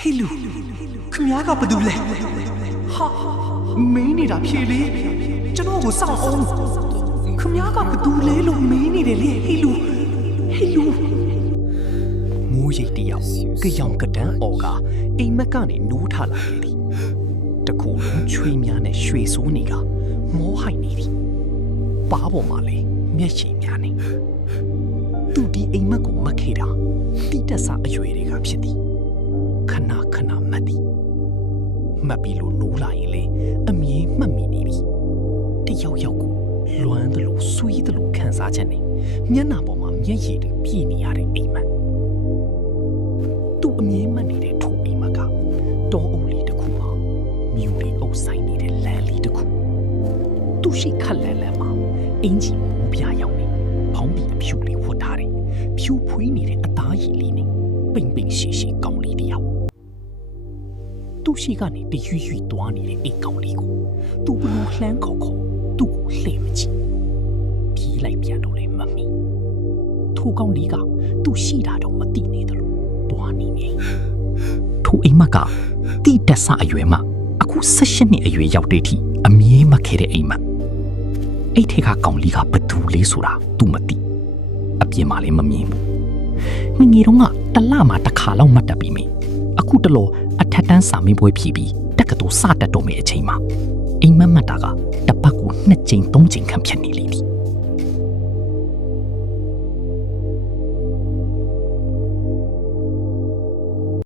ဟေးလူခမ ्या ကဘာလုပ်လဲဟာမင်းနေတာဖြေလေကျွန်တော်ကိုစောင့်အောင်ခမ ्या ကဘာလုပ်လဲလို့မင်းနေတယ်လေဟေးလူမိုးရိပ်တယောက်ကြောင်ကတန်းအော်ကအိမ်မက်ကနေနိုးထလာနေသည်တခုလုံးချွေးများနဲ့ရွှေဆိုးနေကမောဟိုက်နေသည်ပါပေါ်မှာလေမျက်ရည်များနေသူဒီအိမ်မက်ကိုမက်ခေတာတိတက်စာအရွယ်တွေကဖြစ်သည်ခဏခဏမတ်သည်မတ်ပြီးလို့နိုးလာရင်လေအမြင်မှတ်မိနေပြီတယောက်ယောက်ကိုလွမ်းသလိုဆွေးသလိုခံစားချက်နဲ့မျက်နှာပေါ်မှာမျက်ရည်တွေပြည့်နေရတဲ့အိမ်မက်သူ့အမြင်မှတ်နေတဲ့ထိုအိမ်မက်ကတောအုပ်လေးတစ်ခုမှာမြူလေးအုပ်ဆိုင်နေတဲ့လမ်းလေးတစ်ခုသူ့ရှိခက်လန်လန်မှာအင်ဂျီမိုးပြရောက်နေဖောင်းပြီးအဖြူလေးဝတ်ထားတယ်ဖြူဖွေးနေတဲ့အသားရည်လေးနဲ့ပိန်ပိန်ရှည်ရှည်ကောင်းလေးတယောက်သူ့ရှိကနေတရွရွသွားနေတဲ့အိမ်ကောင်းလေးကိုသူ့ဘလို့လှမ်းခေါ်သူ့ကိုလှည့်မကြည့်ပြေးလိုက်ပြန်တော့လေမမီထိုကောင်းလေးကသူ့ရှိတာတော့မသိနေတယ်လို့တွားနေနေထိုအိမ်မက်ကတိတက်ဆအရွယ်မှအခု18နှစ်အရွယ်ရောက်တဲ့အထိအမြဲမခဲ့တဲ့အိမ်မက်အဲ့ထက်ကကောင်းလေးကဘသူလေးဆိုတာ तू မသိအပြင်မှာလည်းမမြင်ဘူးငယ်တုန်းကတလမှာတစ်ခါလောက်မှတ်တတ်ပြီးမြင်အခုတလောအထက်တန်းစာမေးပွဲဖြေပြီးတက်ကတူစတတ်တော့မယ့်အချိန်မှာအိမ်မက်တာကတပတ်ကို2ကြိမ်3ကြိမ်ခန့်ဖြစ်နေလေသည်